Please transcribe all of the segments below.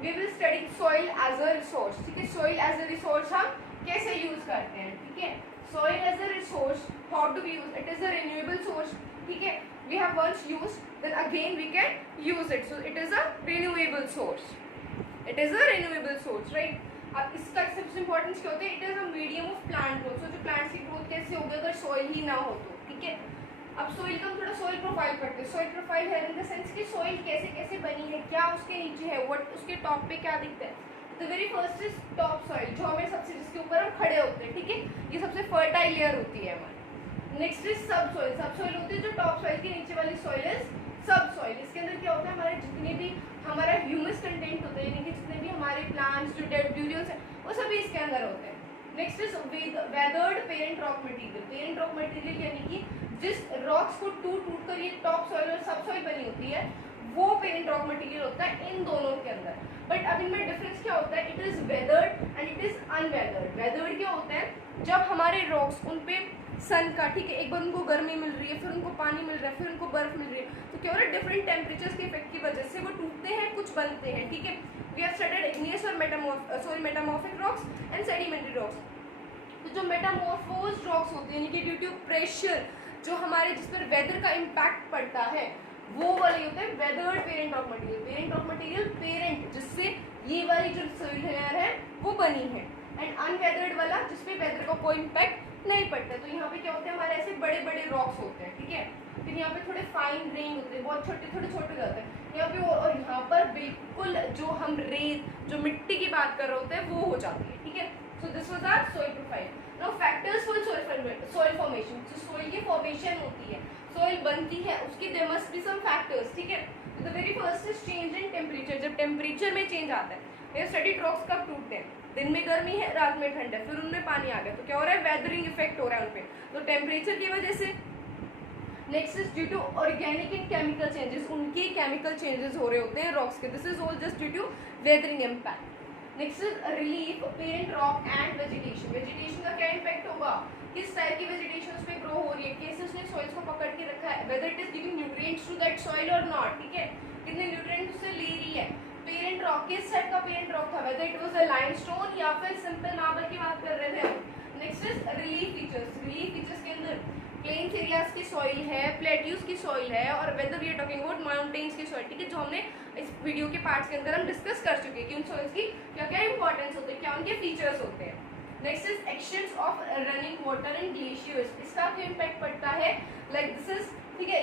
We will study soil as a resource, ठीक है। Soil as a resource हम कैसे यूज करते हैं, ठीक है। Soil as a resource, how do we use it, is a renewable source, ठीक है। We have once used, then again we can use it, so it is a renewable source, it is a renewable source, right. अब इसका सबसे importance क्या होता है, it is a medium of plant growth, so जो plants की growth कैसे होगी अगर सॉइल ही ना हो तो, ठीक है। अब सॉइल का हम थोड़ा सॉइल प्रोफाइल पढ़ते हैं। सॉइल प्रोफाइल है इन द सेंस कि सॉइल कैसे कैसे बनी है, क्या उसके नीचे है, व्हाट उसके टॉप पे क्या दिखता है। The very first is top soil, जो हमें सबसे जिसके ऊपर हम खड़े होते हैं, ठीक है, ये सबसे फर्टाइल लेयर होती है हमारी। नेक्स्ट इज सब सॉइल, सब सॉइल होती है जो टॉप सॉइल के नीचे वाली सॉइल इज सब सॉइल। इसके अंदर क्या होता है, हमारे जितने भी हमारा ह्यूमस कंटेंट होता है, यानी कि जितने भी हमारे प्लांट्स जो डेड ब्यूरियंस है वो सभी इसके अंदर होते हैं। Next is weathered parent rock material, parent rock material यानी कि जिस रॉक्स को टूट टूट कर ये टॉप सॉइल और सब सॉइल बनी होती है वो पेरेंट रॉक मटेरियल होता है इन दोनों के अंदर। बट अब इनमें डिफरेंस क्या होता है, it is weathered and it is unweathered. Weathered क्या होता है, जब हमारे रॉक्स उन पे सन का, ठीक है, एक बार उनको गर्मी मिल रही है, फिर उनको पानी मिल रहा है, फिर उनको बर्फ मिल रही है, तो क्या हो रहा है, डिफरेंट टेम्परेचर्स के इफेक्ट की वजह से वो टूटते हैं, कुछ बनते हैं, ठीक है। वी हैव स्टडीड इग्नियस और metamorphic rocks and sedimentary rocks. तो जो मेटामॉर्फोज रॉक्स होते हैं, यानी कि ड्यू टू प्रेशर जो हमारे जिस पर वेदर का इम्पैक्ट पड़ता है, वो वाले होते हैं weathered parent rock material. Parent rock material parent जिससे ये वाली जो सॉइल लेयर है वो बनी है, एंड अनवेदर्ड वाला जिसपे वेदर का कोई इम्पैक्ट नहीं पड़ता। तो यहाँ पे क्या होते हैं, हमारे ऐसे बड़े बड़े रॉक्स होते हैं, ठीक है। फिर यहाँ पे थोड़े फाइन ग्रेन होते हैं, बहुत छोटे छोटे छोटे जाते हैं यहाँ पे, और यहाँ पर बिल्कुल जो हम रेत जो मिट्टी की बात कर रहे होते हैं वो हो जाती है, ठीक है। So this was our soil profile. Now factors for soil formation, जो सॉइल की फॉर्मेशन होती है, सॉइल बनती है, उसकी there must be some factors, ठीक है। The very first is change in temperature, जब टेम्परेचर में चेंज आता है। ये स्टडीड रॉक्स कब टूटते हैं, दिन में गर्मी है, रात में ठंड है, फिर उनमें पानी आ गया, तो क्या हो रहा है, वेदरिंग इफेक्ट हो रहा है उनपे, तो टेम्परेचर की वजह से। Next is due to organic and chemical changes, उनके केमिकल चेंजेस हो रहे होते हैं रॉक्स के, this is all just due to weathering impact. Next is relief parent rock and vegetation, vegetation का क्या इम्पैक्ट होगा, किस टाइप की वेजिटेशन उसमें ग्रो हो रही है, कैसे उसने सॉइल्स को पकड़ के रखा है, whether it is giving nutrients to that soil और नॉट, ठीक है, कितने न्यूट्रिएंट्स उससे ले रही है। पेरेंट रॉक किस टाइप का पेरेंट रॉक था, whether it was a limestone या फिर सिंपल मार्बल की बात कर रहे थे हम। Next is relief features, relief features के अंदर प्लेन्स एरियाज की सॉइल है, प्लेट्यूज की सॉइल है, और whether we are talking about mountains की सॉइल, ठीक है, जो हमने इस वीडियो के पार्ट्स के अंदर हम डिस्कस कर चुके हैं कि उन सॉइल्स की क्या क्या इंपॉर्टेंस होते हैं, क्या उनके फीचर्स होते हैं। Next is actions of running water and glaciers, इसका क्या इम्पैक्ट पड़ता है, लाइक दिस इज, ठीक है,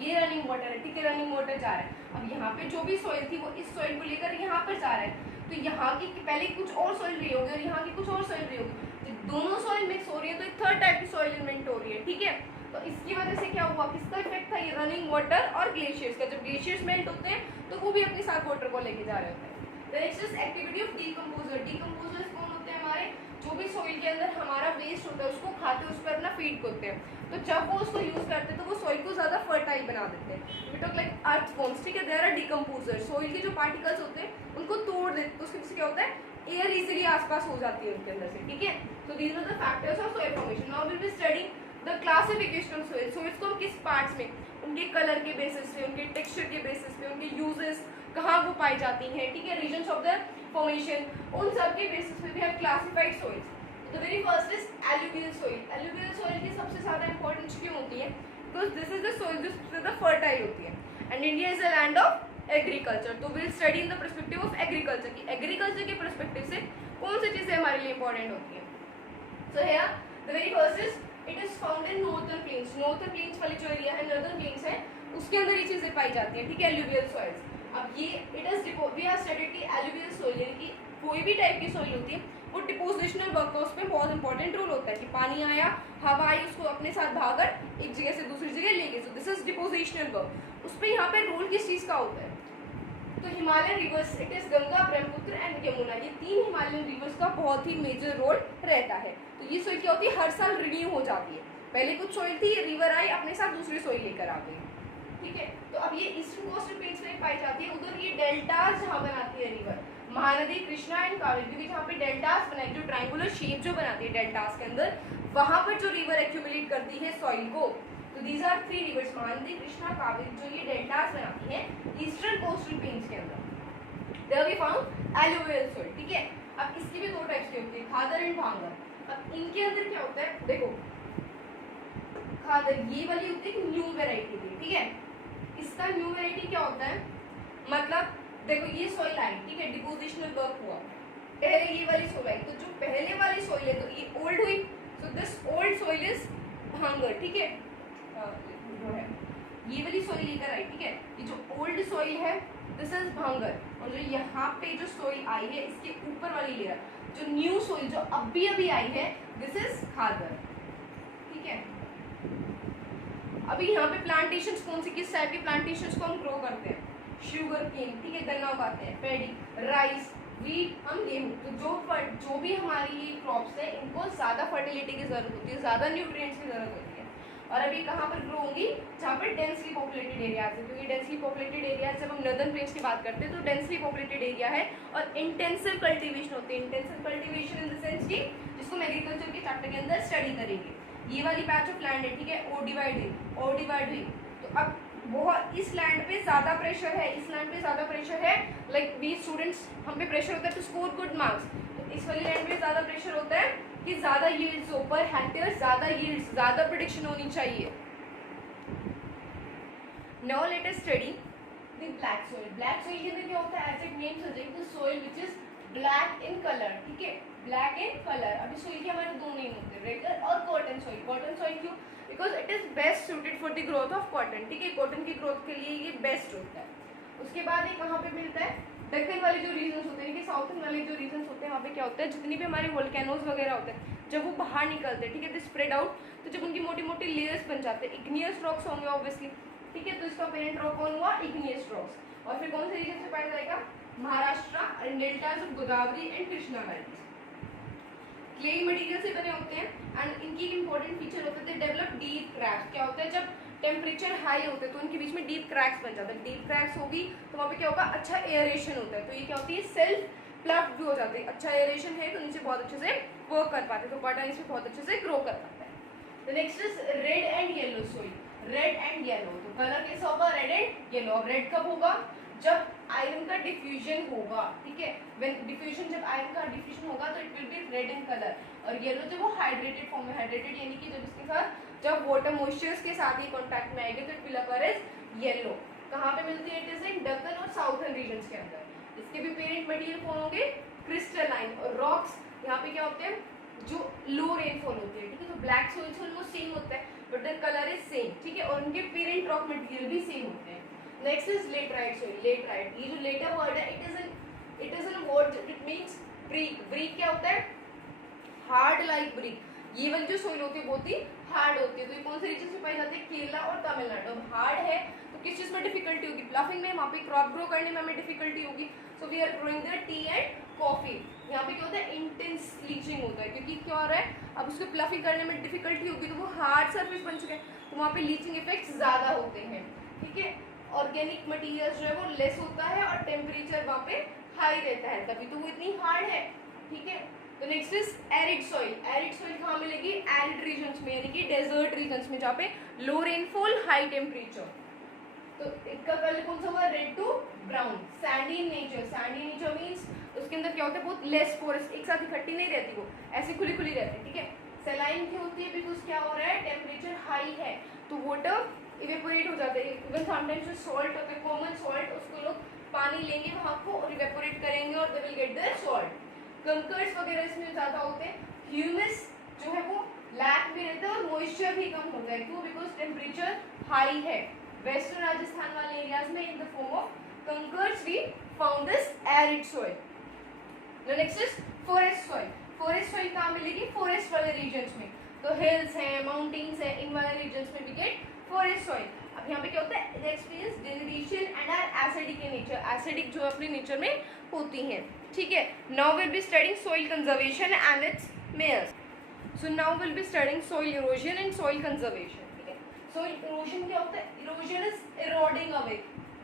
ये रनिंग वाटर है, ठीक है, रनिंग वाटर जा रहा है, अब यहाँ पे जो भी सॉइल थी वो इस सॉइल को लेकर यहाँ पर जा रहा है, तो यहाँ की पहले कुछ और सॉइल रही होगी और यहाँ की कुछ और सॉइल रही होगी, दोनों सॉइल मिक्स हो रही है तो एक थर्ड टाइप की सॉइल इन्वेंट हो रही है, ठीक है। तो इसकी वजह से क्या हुआ, किसका इफेक्ट था, ये रनिंग वाटर और ग्लेशियर्स का। जब ग्लेशियर्स मेल्ट होते हैं तो वो भी अपने साथ वाटर को लेके जा रहे होते हैं। Next is activity of decomposer, decomposers कौन होते हैं, हमारे जो भी सॉइल के अंदर हमारा वेस्ट होता है उसको खाते हैं, उस पर अपना फीड करते हैं, तो जब वो उसको यूज करते हैं तो वो सॉइल को ज्यादा फर्टाइल बना देते हैं। वी टॉक लाइक अर्थवॉर्म्स, ठीक है, देयर आर डीकंपोजर, सॉइल के जो पार्टिकल्स होते हैं उनको तोड़ देते हैं, तो उसकी वजह से क्या होता है, एयर इजीली आसपास हो जाती है उनके अंदर से, ठीक है। So these are the factors of soil formation. Now we will study the classification of soil, soils को हम किस पार्ट्स में, उनके कलर के बेसिस पे, उनके टेक्सचर के बेसिस पे, उनके यूजेस कहाँ वो पाई जाती हैं, ठीक है, रीजन्स ऑफ द फॉर्मेशन, उन सब के बेसिस पे we have classified soils. The very first is alluvial soil. Alluvial soil की सबसे ज्यादा इंपॉर्टेंस क्यों होती है, because this is the soil जो सबसे ज्यादा फर्टाइल होती है, and India is a land of agriculture. तो will study in the perspective of agriculture, की एग्रीकल्चर के पर्सपेक्टिव से कौन सी चीजें हमारे लिए इंपॉर्टेंट होती है। So here the very first is it is found in northern plains, northern plains वाली जो एरिया है, नॉर्दर्न प्लेन्स है, उसके अंदर ये चीजें पाई जाती हैं, ठीक है, एलुवियल सॉइल्स। अब ये it is we have studied की एलुवियल सॉइल यानी कि कोई भी टाइप की सॉइल होती है वो डिपोजिशनल वर्क का उसमें बहुत इंपॉर्टेंट रोल होता है, कि पानी आया, हवा आई, उसको अपने साथ भागकर एक जगह से दूसरी जगह ले गए, so this is depositional work. उस पर यहाँ पे रोल किस चीज का होता है, तो Himalayan reverse, it is Ganga, Brahmaputra and Yamuna, ये तीन हिमालयन रिवर्स का बहुत ही मेजर रोल रहता है। तो ये सॉइल क्या होती है, हर साल रिन्यू हो जाती है, पहले कुछ सॉइल थी, रिवर आई अपने साथ दूसरी सॉइल लेकर आ गई, ठीक है। तो अब ये ईस्टर्न कोस्टल प्लेन्स में पाई जाती है, उधर ये डेल्टास जहाँ बनाती है रिवर, महानदी, कृष्णा एंड कावेरी, क्योंकि जहाँ पे डेल्टास बनाई, जो ट्रायंगुलर शेप जो बनाती है डेल्टास के अंदर, वहां पर जो रिवर एक्यूमुलेट करती है सॉइल को, तो these are three rivers, Mahanadi, Krishna, Kaveri, जो ये डेल्टास बनाती है ईस्टर्न कोस्टल प्लेन्स के अंदर। There we found alluvial soil, ठीक है। अब इसकी भी दो टाइप्स की होती है, खादर एंड भांगर। अब इनके अंदर क्या होता है, देखो खादर ये वाली होती है न्यू वेराइटी की, ठीक है। इसका न्यू वेराइटी क्या होता है, मतलब देखो ये सॉइल आई, ठीक है, डिपोजिशनल वर्क हुआ, पहले ये वाली सॉइल आई, तो जो पहले वाली सॉइल है तो ये ओल्ड हुई, so this old soil is भांगर, ठीक है। ये वाली सॉइल लेकर आई, ठीक है, ये जो ओल्ड सॉइल है दिस इज भांगर, और जो यहाँ पे जो सॉइल आई है इसके ऊपर वाली लेयर, जो न्यू सॉइल जो अभी अभी आई है दिस इज खादर, ठीक है। अभी यहाँ पे प्लांटेशंस कौन सी, किस टाइप के प्लांटेशंस को हम ग्रो करते हैं, शुगर केन, ठीक है, गन्ना उगाते हैं, पैडी, राइस, वीट, हम गेहूं, तो जो भी हमारी ये क्रॉप्स है इनको ज्यादा फर्टिलिटी की जरूरत होती है, ज्यादा न्यूट्रिएंट्स की जरूरत होती है। और अभी कहाँ पर ग्रो होंगी, जहाँ पर डेंसली पॉपुलेटेड एरियाज है, क्योंकि डेंसली पॉपुलेटेड एरियाज जब हम नॉर्दर्न प्लेन्स की बात करते हैं तो डेंसली पॉपुलेटेड एरिया है और इंटेंसिव कल्टीवेशन होती है। Intensive cultivation in the sense की जिसको हम एग्रीकल्चर के चैप्टर के अंदर स्टडी करेंगे। ये वाली पैच ऑफ लैंड है, ठीक है, ओ डिवाइड हुई, तो अब बहुत इस लैंड पे ज्यादा प्रेशर है, इस लैंड पे ज्यादा प्रेशर है, लाइक वी स्टूडेंट्स हम पे प्रेशर होता है टू स्कोर गुड मार्क्स, तो इस वाली लैंड पे ज्यादा प्रेशर होता है कि ज्यादा यील्ड्स हो, पर हेक्टेयर ज्यादा यील्ड्स, ज्यादा प्रोडक्शन होनी चाहिए। Now let us study the black soil. Black soil के अंदर क्या होता है, as it name suggest the soil which is black in colour, ठीक है, ब्लैक इन कलर। अभी सॉइल के हमारे दो नेम होते हैं, रेगुलर और कॉटन सॉइल। कॉटन सॉइल क्यों, because it is best suited for the growth of cotton, ठीक है, कॉटन की ग्रोथ के लिए ये बेस्ट होता है। उसके बाद ये कहाँ पे मिलता है, दक्कन वाले जो रीजन्स होते हैं, कि साउथर्न वाले जो रीजन्स होते हैं वहाँ पे क्या होता है, जितनी भी हमारे वोल्केनोज वगैरह होते हैं जब वो बाहर निकलते हैं, ठीक है, दे स्प्रेड आउट, तो जब उनकी मोटी मोटी लेयर्स बन जाते हैं, इग्नियस रॉक्स होंगे ऑब्वियसली, ठीक है, तो इसका पेरेंट रॉक कौन हुआ, इग्नियस रॉक्स। और फिर कौन से रीजन से पाया जाएगा, Maharashtra and deltas of Godavari and Krishna valleys. Clay material से बने होते हैं एंड इनकी इंपॉर्टेंट फीचर होते हैं, डेवलप डीप क्रैक्स। क्या होता है, जब टेम्परेचर हाई होते हैं तो उनके बीच में डीप क्रैक्स बन जाते हैं, डीप क्रैक्स होगी तो वहाँ पे क्या होगा, अच्छा एयरेशन होता है, तो ये क्या होती है, सेल्फ प्लफ्ड भी हो जाते हैं, अच्छा एयरेशन है तो नीचे बहुत अच्छे से वर्क कर पाते हैं, तो कॉटन इसमें बहुत अच्छे से ग्रो कर पाता है। The next is red and yellow soil. Red and yellow, तो कलर कैसा होगा, रेड एंड येलो। रेड कब होगा, जब आयरन का डिफ्यूजन होगा, ठीक है, व्हेन डिफ्यूजन, जब आयरन का डिफ्यूजन होगा तो it will be red in colour. और येलो जब वो हाइड्रेटेड फॉर्म में, हाइड्रेटेड यानी कि जब इसके साथ जब वाटर मॉइस्चर्स के साथ ही कांटेक्ट में आएगी तो it will occur as yellow. कहाँ पे मिलती है, इट इज इन दक्कन और साउथर्न रीजन्स के अंदर। इसके भी पेरेंट मटेरियल कौन होंगे, क्रिस्टलाइन और रॉक्स। यहाँ पे क्या होते हैं, जो लो रेनफॉल होती है, ठीक है, तो ब्लैक सॉइल से ऑलमोस्ट सेम होता है but the colour is same, ठीक है, और उनके पेरेंट रॉक मटेरियल भी सेम होते हैं। Next is laterite soil. Laterite, ये जो लेटर वर्ड है it is an word, it means brick. Brick क्या होता है, हार्ड लाइक ब्रिक। ये वाली जो सॉइल होती है बहुत ही हार्ड होती है, तो ये कौन से रीजन में पाई जाती है, केरला और तमिलनाडु। अब हार्ड है तो किस चीज में डिफिकल्टी होगी, प्लफिंग में, वहाँ पे क्रॉप ग्रो करने में हमें डिफिकल्टी होगी, so we are growing there tea and coffee. यहाँ पे क्या होता है, इंटेंस लीचिंग होता है, क्योंकि क्या हो रहा है, अब उसको प्लफिंग करने में डिफिकल्टी होगी तो वो हार्ड सरफेस बन चुका है, तो वहाँ पे लीचिंग इफेक्ट्स ज्यादा होते हैं, ठीक है। ऑर्गेनिक मटेरियल जो है वो लेस होता है और टेम्परेचर वहाँ पे हाई रहता है, तभी तो वो इतनी हार्ड है, ठीक है। तो next is arid soil. Arid soil कहाँ मिलेगी, एरिड रीजन्स में, यानी कि डेजर्ट रीजन्स में, जहाँ पे लो रेनफॉल हाई टेम्परेचर। तो इसका कलर कौन सा हुआ, red to brown. Sandy nature, sandy nature means उसके अंदर क्या होता है, बहुत लेस पोरस, एक साथ इकट्ठी नहीं रहती, वो ऐसी खुली खुली रहती है, ठीक है। सैलाइन क्यों होती है, बिकॉज क्या हो रहा है, टेम्परेचर हाई है तो वाटर इवेपोरेट हो जाता है। इवन समटाइम्स जो सॉल्ट होता है, कॉमन सॉल्ट, उसको लोग पानी लेंगे वहां को और इवेपोरेट करेंगे और they will get the salt. कंकर्स वगैरह इसमें ज्यादा होते हैं, ह्यूमस जो है वो लैक भी रहता है और मॉइस्चर भी कम होता है, क्यों, बिकॉज टेम्परेचर हाई है। वेस्टर्न राजस्थान वाले एरियाज में इन द फॉर्म ऑफ कंकर्स we found this arid soil. The next is forest soil. Forest soil कहाँ मिलेगी, फॉरेस्ट वाले रीजन्स में, तो हिल्स हैं, माउंटेन्स हैं, इन वाले रीजन्स में वी गेट फॉरेस्ट सॉइल। अब यहाँ पे क्या होता है, experience denudation and are acidic in nature, acidic जो अपने नेचर में होती हैं, ठीक है। Now will be studying soil conservation and its measures. So now will be studying soil erosion and soil conservation, ठीक है। सॉइल इरोजन क्या होता है, erosion is eroding away,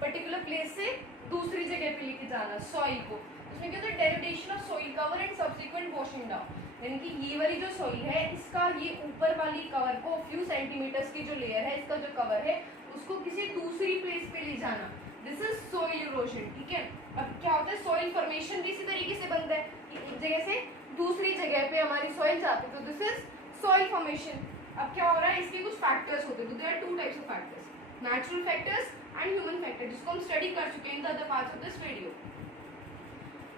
particular place से दूसरी जगह पे लेके जाना सॉइल को। उसमें क्या होता है, denudation of soil cover and subsequent washing down, यानी कि ये वाली जो सॉइल है इसका ये ऊपर वाली कवर को फ्यू सेंटीमीटर्स की जो लेयर है, इसका जो कवर है उसको किसी दूसरी प्लेस पे ले जाना, दिस इज सोइल इरोजन, ठीक है। अब क्या होता है, सोइल फॉर्मेशन भी इसी तरीके से बनता है कि एक जगह से दूसरी जगह पे हमारी सोइल जाती है, तो दिस इज सोइल फॉर्मेशन। अब क्या हो रहा है, इसके कुछ फैक्टर्स होते हैं, तो there are two types of factors, natural factors and human factor, जिसको हम स्टडी कर चुके हैं in the other parts of this video.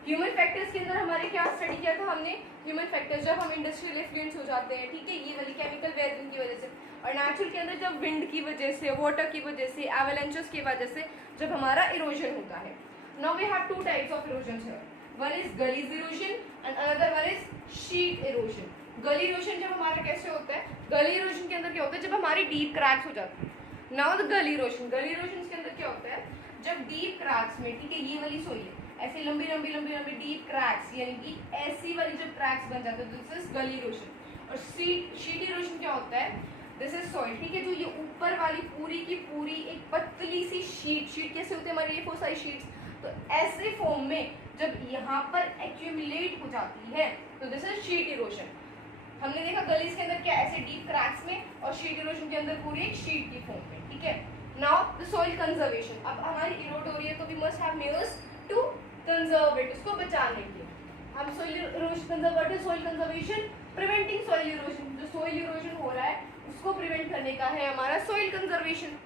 Human factors के अंदर हमारे क्या स्टडी किया था हमने, ह्यूमन फैक्टर्स जब हम इंडस्ट्रियल एफ्लुएंस हो जाते हैं, ठीक है, ये वाली केमिकल वेरिएशन की वजह से, और नेचुरल के अंदर जब विंड की वजह से, वाटर की वजह से, एवलांचेस की वजह से जब हमारा इरोजन होता है। Now we have two types of erosion here, one is gullies erosion and another one is sheet erosion. Gully erosion जब हमारा कैसे होता है, गली इरोजन के अंदर क्या होता है, जब हमारी डीप क्रैक्स हो जाती है। नाउ द गली इरोजन, गली इरोजन के अंदर क्या होता है, जब डीप क्रैक्स में, ठीक है, ये वाली सोई है, ऐसे लंबी लंबी लंबी लंबी डीप क्रैक्स, यानी कि ऐसी वाली जब क्रैक्स बन जाते हैं, दिस इज गली इरोजन। और शीट इरोजन क्या होता है, दिस इज सॉइल, ठीक है, जो ये ऊपर वाली पूरी की पूरी एक पतली सी शीट कैसे होती है हमारी A4 साइज शीट्स, तो ऐसे फॉर्म में जब यहाँ पर एक्यूमुलेट हो जाती है, तो दिस इज शीट इरोजन। हमने देखा गलीज के अंदर क्या, ऐसे डीप क्रैक्स में, और शीट इरोजन के अंदर पूरी एक शीट की फॉर्म में, ठीक है। नाउ द सॉइल कंजर्वेशन, अब हमारी इरोड हो रही है तो we must have measures to conserve it, उसको बचाने के लिए हम soil erosion conservative soil conservation, preventing soil erosion, जो सोइल इरोजन हो रहा है उसको प्रिवेंट करने का है हमारा सोइल कंजर्वेशन।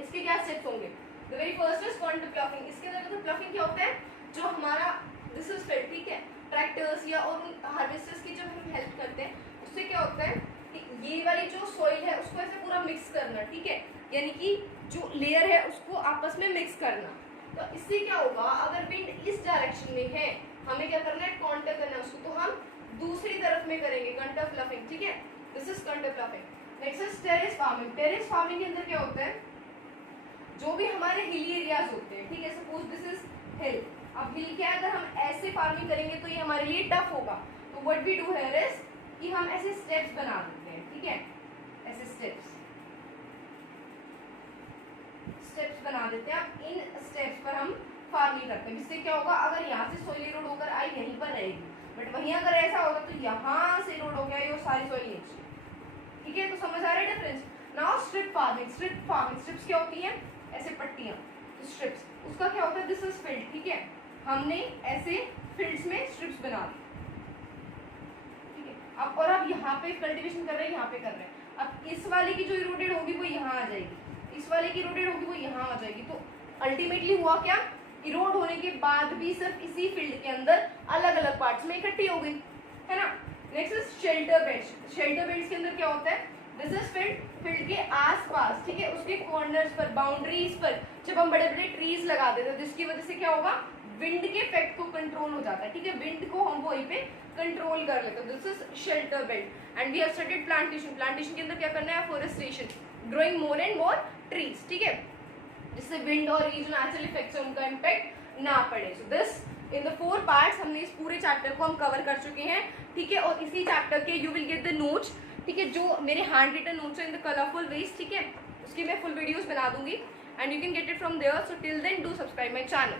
इसके क्या स्टेप्स होंगे, the very first is contour ploughing. इसके अंदर तो प्लॉफिंग क्या होता है, जो हमारा दिस इज फिल्ड, ठीक है, ट्रैक्टर्स या और हार्वेस्टर्स की जब हम हेल्प करते हैं, उससे क्या होता है कि ये वाली जो सॉइल है उसको ऐसे पूरा मिक्स करना, ठीक है, यानी कि जो लेयर है उसको आपस में मिक्स करना। तो इससे क्या होगा, अगर विंड इस डायरेक्शन में है, हमें क्या करना है, कॉन्टर करना है उसको, तो हम दूसरी तरफ में करेंगे कंटर प्लॉफिंग, ठीक है, this is contour ploughing. Next is terrace farming. Terrace farming के अंदर क्या होता है, जो भी हमारे हिली एरियाज होते हैं, ठीक है, सपोज दिस इज हिल, अब हिल क्या है, अगर हम ऐसे फार्मिंग करेंगे तो ये हमारे लिए टफ होगा, तो what we do here is कि हम ऐसे स्टेप्स बना देते हैं, ठीक है, ऐसे स्टेप्स बना देते हैं। अब इन स्टेप्स पर हम फार्मिंग करते हैं, जिससे क्या होगा, अगर यहाँ से सोइल रोड होकर आई यहीं पर रहेगी, बट वहीं अगर ऐसा होगा तो यहाँ से रोड हो गया ये सारी सोइल नीचे, ठीक है, तो समझ आ रहा है difference. Now strip farming, strips क्या होती है, ऐसे पट्टियां, तो स्ट्रिप्स उसका क्या होता है, दिस इज फील्ड, ठीक है, हमने ऐसे फील्ड्स में स्ट्रिप्स बना दी, ठीक है। अब और अब यहाँ पे कल्टीवेशन कर रहे हैं, यहाँ पे कर रहे हैं, अब इस वाले की जो इरोडेड होगी वो यहाँ आ जाएगी, इस वाले की इरोडेड होगी वो यहाँ आ जाएगी, तो अल्टीमेटली हुआ क्या, इरोड होने के बाद भी सिर्फ इसी फील्ड के अंदर अलग अलग पार्ट्स में इकट्ठी हो गई, है ना। Next is shelter beds. Shelter beds के अंदर क्या होता है, दिस इज फील्ड के आसपास, ठीक है, उसके कॉर्नर्स पर, बाउंड्रीज पर जब हम बड़े बड़े ट्रीज लगा देते हैं, जिसकी वजह से क्या होगा, विंड के इफेक्ट को कंट्रोल हो जाता है, ठीक है, विंड को हम वहीं पे कंट्रोल कर लेते हैं, this is shelter bed. And we have studied plantation. Plantation के अंदर क्या करना है, forestation, growing more and more trees, ठीक है, जिससे विंड और ये जो नेचुरल इफेक्ट्स है उनका इम्पैक्ट ना पड़े। So this in the 4 parts हमने इस पूरे चैप्टर को हम कवर कर चुके हैं, ठीक है, और इसी चैप्टर के you will get the notes, ठीक है, जो मेरे हैंड रिटन नोट्स हैं इन द कलरफुल वेज, ठीक है, उसकी मैं फुल वीडियोस बना दूंगी and you can get it from there. So till then do subscribe my channel.